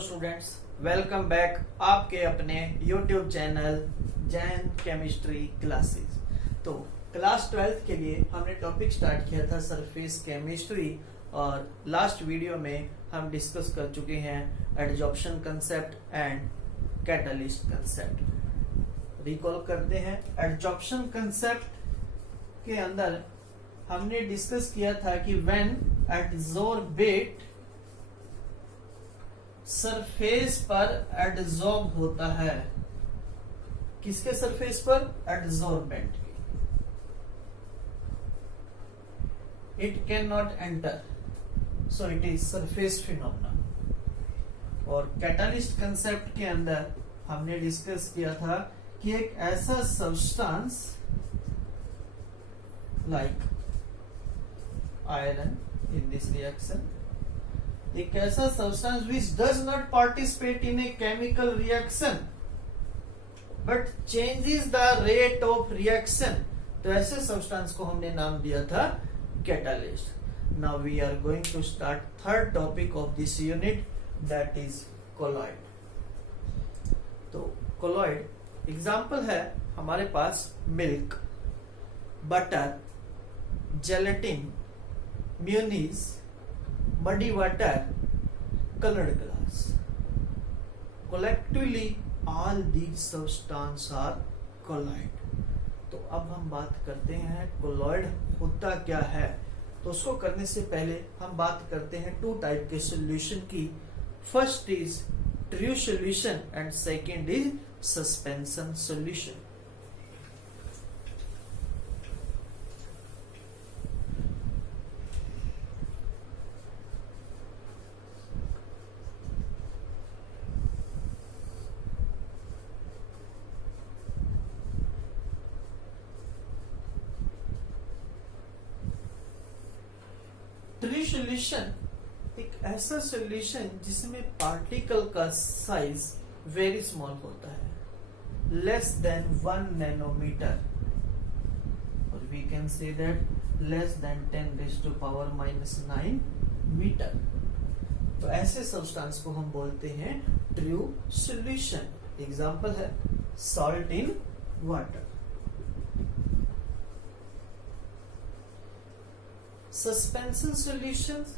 Students, welcome back आपके अपने YouTube channel Jain chemistry classes. तो क्लास 12th के लिए हमने टॉपिक स्टार्ट किया था सरफेस केमिस्ट्री और लास्ट वीडियो में हम डिस्कस कर चुके हैं adsorption concept and catalyst concept. Recall करते हैं, एडजॉर्प्शन कंसेप्ट के अंदर हमने डिस्कस किया था कि व्हेन एडसोर्बेट सरफेस पर एडजॉर्ब होता है, किसके सरफेस पर? एडसोर्बेंट की। It can not enter, so it is surface phenomena. और कैटालिस्ट कंसेप्ट के अंदर हमने डिस्कस किया था कि एक ऐसा substance like iron in this reaction, एक ऐसा substance which does not participate in a chemical reaction but changes the rate of reaction, तो ऐसे सब्सटेंस को हमने नाम दिया था catalyst. Now we are going to start third topic of this unit, that is colloid. तो colloid example है हमारे पास मिल्क, बटर, जेलेटिन, म्यूनीस, muddy water, colored glass. Collectively, all these substances are colloid. तो अब हम बात करते हैं colloid होता क्या है। तो उसको करने से पहले हम बात करते हैं टू टाइप के सॉल्यूशन की। First is true solution and second is suspension solution. True solution एक ऐसा सॉल्यूशन जिसमें पार्टिकल का साइज वेरी स्मॉल होता है, लेस देन 1 नैनोमीटर, और we can say that less than 10⁻⁻⁹ metre. तो ऐसे सब्सटेंस को हम बोलते हैं ट्रू सॉल्यूशन। एग्जांपल है salt in water. Suspension solutions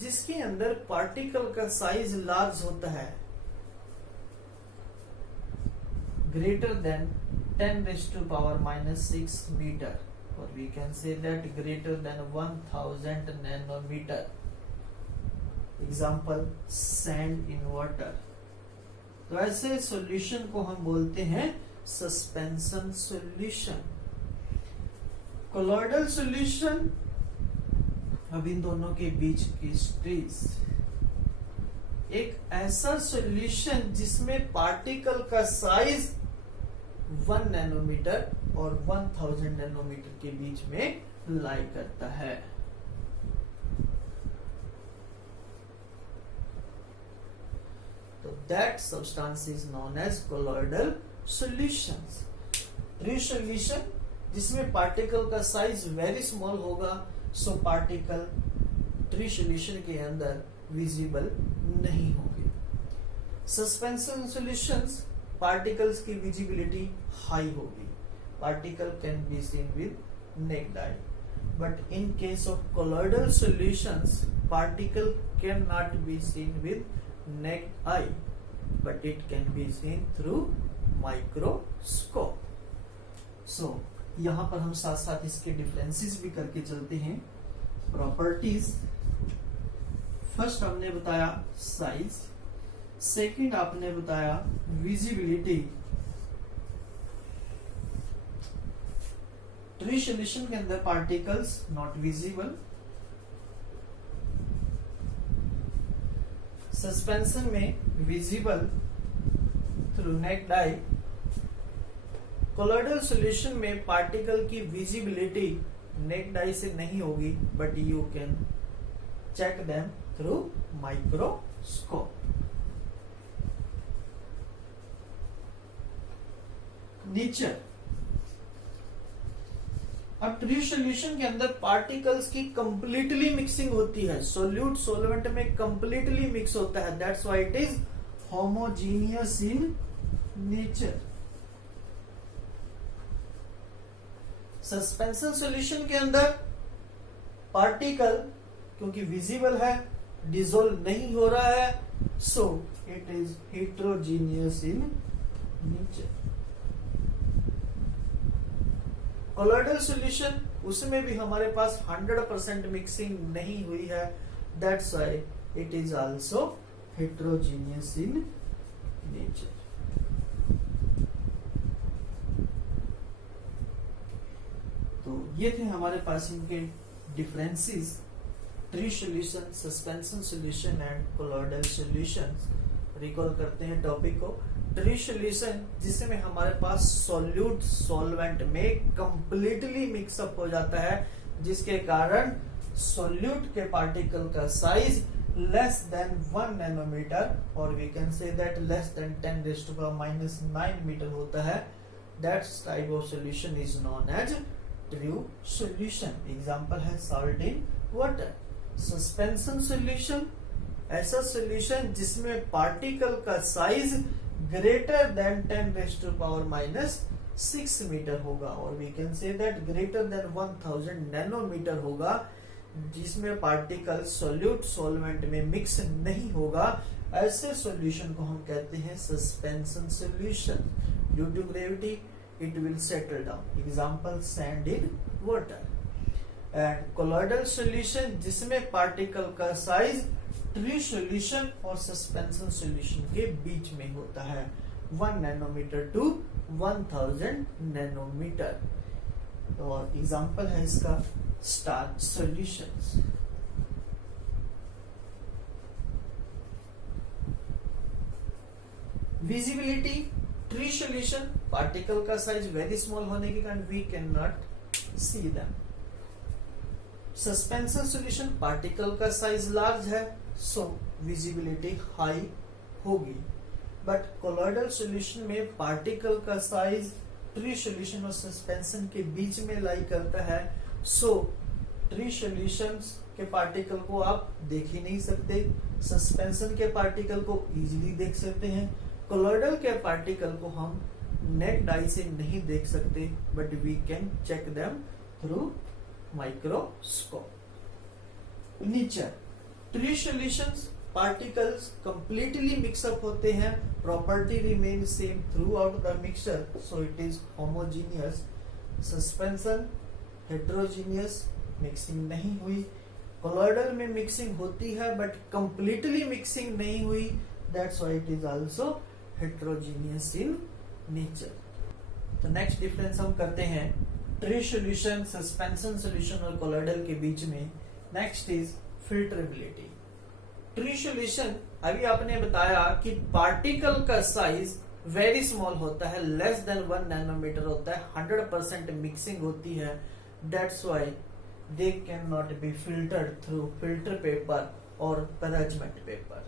जिसके अंदर पार्टिकल का साइज लार्ज होता है, ग्रेटर देन 10⁻⁻⁶ मीटर, और we can say that greater than 1000 nanometre. Example sand in water. तो ऐसे सॉल्यूशन को हम बोलते हैं सस्पेंशन सॉल्यूशन। कोलॉइडल सॉल्यूशन, अब इन दोनों के बीच की स्ट्रीज, एक ऐसा सॉल्यूशन जिसमें पार्टिकल का साइज 1 नैनोमीटर और 1000 नैनोमीटर के बीच में लाई करता है। तो that substance is known as colloidal solutions. True solution जिसमें पार्टिकल का साइज वेरी स्मॉल होगा, सो पार्टिकल ट्रू सॉल्यूशन के अंदर विजिबल नहीं होंगे। सस्पेंशन सॉल्यूशंस पार्टिकल्स की विजिबिलिटी हाई होगी, particle can be seen with naked eye, but in case of colloidal solutions particle can not be seen with naked eye, but it can be seen through microscope. So यहां पर हम साथ साथ इसके differences भी करके चलते हैं। प्रॉपर्टीज, फर्स्ट हमने बताया साइज, सेकंड आपने बताया विजिबिलिटी। ट्रू सॉल्यूशन के अंदर पार्टिकल्स नॉट विजिबल, सस्पेंशन में visible through naked eye, colloidal solution में पार्टिकल की विजिबिलिटी नेक्ड आई से नहीं होगी, but you can check them through microscope. Nature, अब ट्री सॉल्यूशन के अंदर पार्टिकल्स की कंप्लीटली मिक्सिंग होती है, सोल्यूट सोलवेंट में कंप्लीटली मिक्स होता है, that's why it is homogeneous in nature. Suspension solution के अंदर पार्टिकल क्योंकि विजिबल है, डिसॉल्व नहीं हो रहा है, so it is heterogeneous in nature. Colloidal solution, उसमें भी हमारे पास 100% मिक्सिंग नहीं हुई है, that's why it is also heterogeneous in nature. तो ये थे हमारे पास इनके differences, tree solution, suspension solution and colloidal solution. Recall करते हैं टॉपिक को। ट्री सॉल्यूशन जिसमें हमारे पास सॉल्यूट सॉल्वेंट में कंप्लीटली मिक्सअप हो जाता है, जिसके कारण सॉल्यूट के पार्टिकल का साइज लेस देन 1 नैनोमीटर और we can say that less than 10⁻⁹ metre होता है। That type of solution is known as true solution. Example है salt in water. Suspension solution, ऐसा सॉल्यूशन जिसमें पार्टिकल का साइज ग्रेटर देन 10⁻⁶ मीटर होगा और we can say that greater than 1000 nanometre होगा, जिसमें पार्टिकल सॉल्यूट सॉल्वेंट में mix नहीं होगा। ऐसे सॉल्यूशन को हम कहते हैं suspension solution. Due to gravity it will settle down. Example sand in water. And colloidal solution जिसमें पार्टिकल का साइज ट्री सॉल्यूशन और सस्पेंशन सॉल्यूशन के बीच में होता है, 1 नैनोमीटर टू 1000 नैनोमीटर। और एग्जांपल है इसका starch solutions. Visibility, true solution particle का साइज वेरी स्मॉल होने के कारण we can not see them. Suspension solution particle का साइज लार्ज है, सो विजिबिलिटी हाई होगी। बट कोलोइडल सॉल्यूशन में पार्टिकल का साइज ट्री सॉल्यूशन और सस्पेंशन के बीच में लाई करता है, सो ट्री सॉल्यूशंस के पार्टिकल को आप देख ही नहीं सकते, सस्पेंशन के पार्टिकल को इजीली देख सकते हैं। कोलोइडल के पार्टिकल को हम नेक्ड आई से नहीं देख सकते, but we can check them through microscope. Nature, true solutions particles completely mix up होते हैं, property remain same throughout the mixture, so it is homogeneous. Suspension heterogeneous, mixing नहीं हुई। कोलोइडल में मिक्सिंग होती है बट कंप्लीटली मिक्सिंग नहीं हुई, that's why it is also heterogeneous in nature. तो नेक्स्ट डिफरेंस हम करते हैं ट्री सॉल्यूशन, सस्पेंशन सॉल्यूशन और कोलोइडल के बीच में। Next is filterability. True solution अभी आपने बताया कि पार्टिकल का साइज वेरी स्मॉल होता है, लेस देन 1 नैनोमीटर होता है, 100% मिक्सिंग होती है, that's why they can not be filtered through filter paper और parchment paper,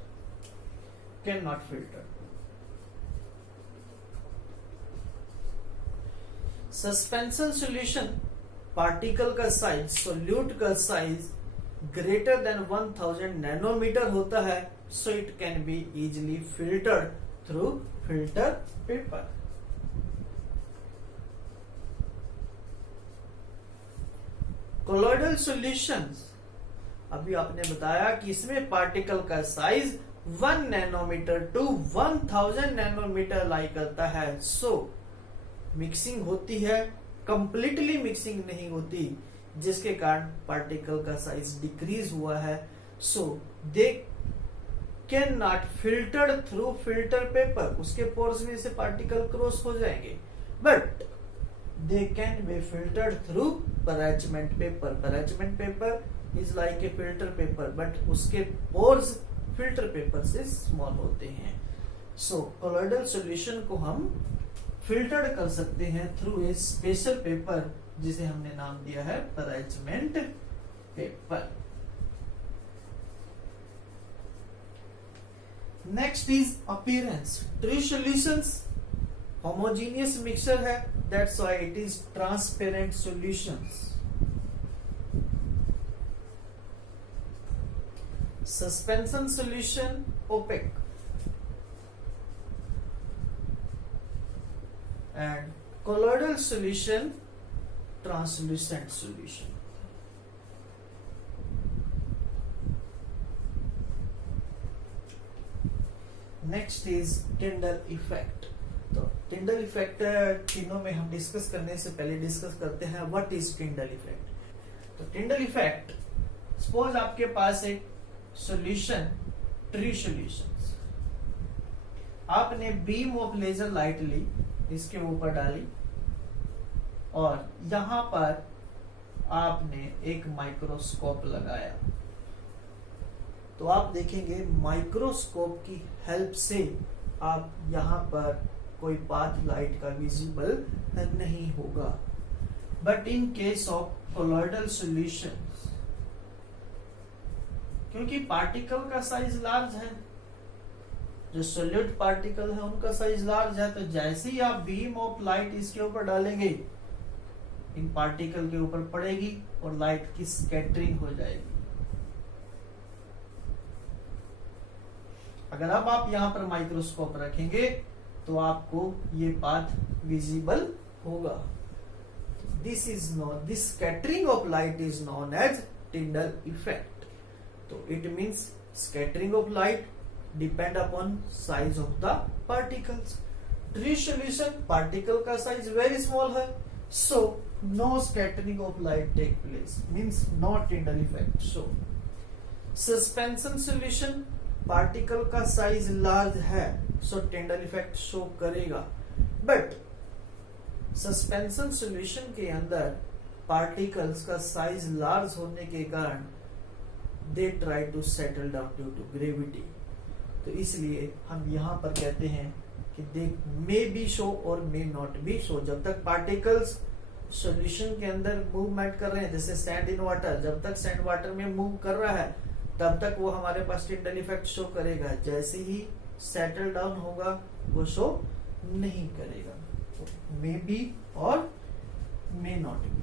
can not filter. Suspension solution particle का साइज, सोल्यूट का साइज ग्रेटर देन 1000 नैनोमीटर होता है, so it can be easily filtered through filter paper. Colloidal solutions अभी आपने बताया कि इसमें पार्टिकल का size 1 nanometre to 1000 nanometre lie करता है, सो मिक्सिंग होती है, कंप्लीटली मिक्सिंग नहीं होती, जिसके कारण पार्टिकल का साइज डिक्रीज हुआ है, so they can not filtered through filter paper, उसके पोर्स में से पार्टिकल क्रॉस हो जाएंगे, but they can be filtered through parchment paper. Parchment paper is like a filter paper, but उसके पोर्स फिल्टर पेपर से small होते हैं, सो colloidal solution को हम फिल्टर्ड कर सकते हैं थ्रू ए स्पेशल पेपर जिसे हमने नाम दिया है parchment paper. Next is appearance. True solutions homogeneous mixture है, that's why it is transparent solutions. Suspension solution opaque, and colloidal solution translucent solution. Next is Tyndall effect. तो Tyndall effect तीनों में हम डिस्कस करने से पहले डिस्कस करते हैं व्हाट इज टिंडल इफेक्ट। तो टिंडल इफेक्ट, सपोज आपके पास एक सॉल्यूशन, ट्री सॉल्यूशंस, आपने बीम ऑफ लेजर लाइट ली, इसके ऊपर डाली और यहां पर आपने एक माइक्रोस्कोप लगाया, तो आप देखेंगे माइक्रोस्कोप की हेल्प से आप यहां पर कोई पाथ लाइट का विजिबल नहीं होगा। But in case of colloidal solutions, क्योंकि पार्टिकल का साइज लार्ज है, जो सॉलिड पार्टिकल है उनका साइज लार्ज है, तो जैसे ही आप बीम ऑफ लाइट इसके ऊपर डालेंगे, इन पार्टिकल के ऊपर पड़ेगी और लाइट की स्कैटरिंग हो जाएगी। अगर अब आप यहां पर माइक्रोस्कोप रखेंगे तो आपको ये पाथ विजिबल होगा। This scattering of light is known as Tyndall effect. तो it means scattering of light depend upon size of the particles. True solution, particle का साइज वेरी स्मॉल है, so no scattering of light take place, means no Tyndall effect. So suspension solution, particle का size large है, so Tyndall effect show करेगा। But suspension solution के अंदर particles का size large होने के कारण they try to settle down due to gravity. तो इसलिए हम यहां पर कहते हैं कि दे मे बी शो और मे नॉट बी शो। जब तक पार्टिकल्स सॉल्यूशन के अंदर मूवमेंट कर रहे हैं, जैसे सैंड इन वाटर, जब तक सैंड वाटर में मूव कर रहा है तब तक वो हमारे पास टिंडल इफेक्ट शो kरेगा। जैसे ही सेटल डाउन होगा वो शो नहीं करेगा। मे बी और may not be.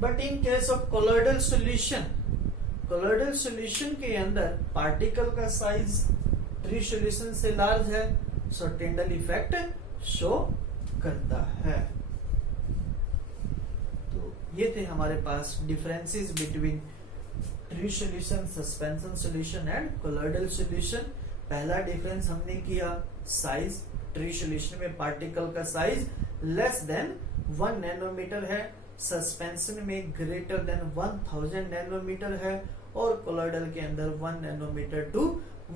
But in case of colloidal solution, colloidal solution के अंदर पार्टिकल का साइज ट्री सॉल्यूशन से लार्ज है, सो टिंडल इफेक्ट शो करता है। ये थे हमारे पास differences between true solution, suspension solution and colloidal solution. पहला डिफरेंस हमने किया साइज। ट्री सॉल्यूशन में पार्टिकल का साइज लेस देन 1 नैनोमीटर है, सस्पेंशन में ग्रेटर देन 1000 नैनोमीटर है, और कोलॉइडल के अंदर 1 नैनोमीटर टू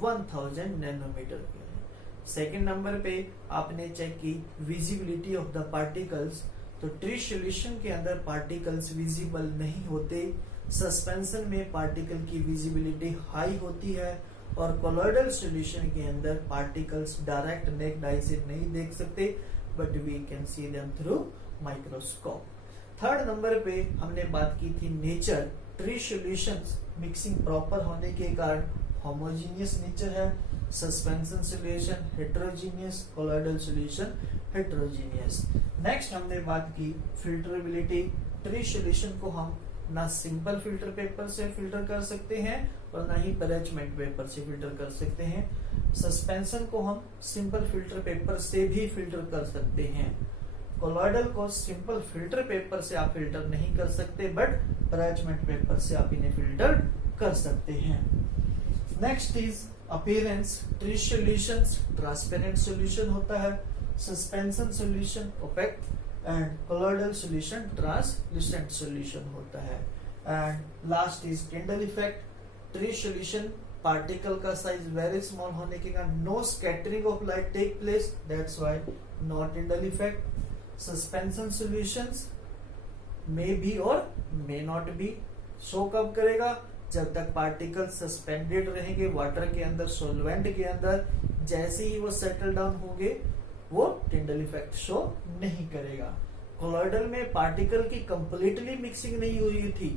1000 नैनोमीटर के है। सेकेंड नंबर पे आपने चेक की विजिबिलिटी ऑफ द पार्टिकल्स। तो ट्री सॉल्यूशन के अंदर पार्टिकल्स विजिबल नहीं होते, सस्पेंशन में पार्टिकल की विजिबिलिटी हाई होती है, और कोलॉइडल सॉल्यूशन के अंदर पार्टिकल्स डायरेक्ट नेक्ड आई से नहीं देख सकते, but we can see them through microscope. Third number पे हमने बात की थी nature. True solutions mixing proper होने के कारण होमोजीनियस नेचर है, suspension solution heterogeneous, colloidal solution heterogeneous. Next हमने बात की फिल्टरेबिलिटी। ट्री सॉल्यूशन को हम ना सिंपल फिल्टर पेपर से फिल्टर कर सकते हैं और ना ही पैराचमेंट पेपर से फिल्टर कर सकते हैं। सस्पेंशन को हम सिंपल फिल्टर पेपर से भी फिल्टर कर सकते हैं। कोलॉइडल को सिंपल फिल्टर पेपर से आप फिल्टर नहीं कर सकते, बट पैराचमेंट पेपर से आप इन्हें फिल्टर कर सकते हैं। Next is appearance. True solutions transparent solution होता है, suspension solution opaque, and colloidal solution translucent solution होता है। And last is Tyndall effect. True solution particle का साइज वेरी स्मॉल होने के कारण no scattering of light take place, that's why no Tyndall effect. Suspension solutions may be और may not be. Show कब करेगा? जब तक पार्टिकल सस्पेंडेड रहेंगे वाटर के अंदर, सोलवेंट के अंदर। जैसे ही वो सेटल डाउन होंगे वो टिंडल इफेक्ट शो नहीं करेगा। कोलॉइडल में पार्टिकल की कंप्लीटली मिक्सिंग नहीं हुई थी,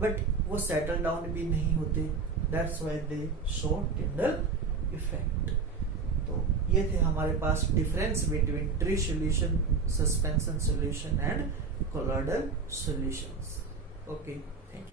बट वो सेटल डाउन भी नहीं होते, that's why they show Tyndall effect. ये थे हमारे पास difference between true solution, suspension solution and colloidal solutions. Okay.